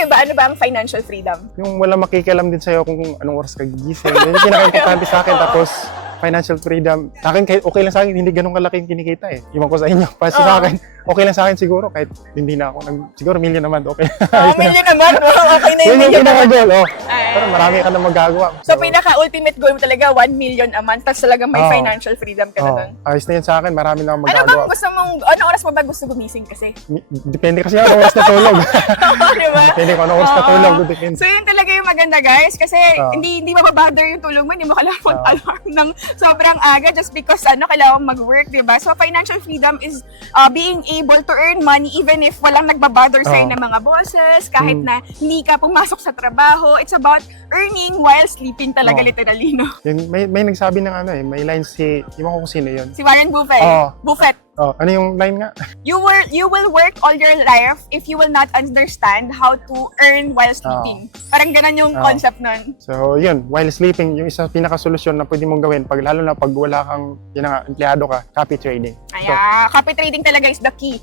sa'yo ba, ano ba ang financial freedom? Yung wala makikialam din sa'yo kung anong oras ka gigising. Yun yung pinaka-importante sa akin. Tapos, financial freedom. Sa akin, okay lang sa akin, hindi ganun kalaking kinikita eh. Iwan ko sa inyo. Para sa akin, okay lang sa akin siguro. Kahit hindi na ako, siguro million naman, okay. Million naman, okay na yung Yun yung million naman. pinaka-goal, oh. Pero marami ka na magagawa. So, pinaka-ultimate goal mo talaga, 1 million a month, tapos talagang may financial freedom ka na doon. Ayos na yun sa akin, marami na akong Ano magagawa. bang gusto mong, anong oras mo ba gusto gumising kasi? Depende kasi anong oras na tulog. Diba? Depende kung anong oras na tulog. Depende. So, yun talaga yung maganda, guys, kasi hindi mababother yung tulog mo, hindi mo kailangan mag-alarm ng sobrang aga just because kailangan mag-work, diba? So, financial freedom is being able to earn money even if walang nagbabother sa'yo ng mga bosses, kahit na hindi ka pumasok sa trabaho. It's about earning while sleeping talaga, literally, no? Yun, may nagsabi ng may line si, iwan ko kung sino yun. Si Warren Buffett. Buffett. Ano yung line nga? You will work all your life if you will not understand how to earn while sleeping. Parang ganun yung concept nun. So, yun, while sleeping, yung isang pinaka-solusyon na pwede mong gawin, lalo na pag wala kang empleyado ka, copy trading. Copy trading talaga is the key.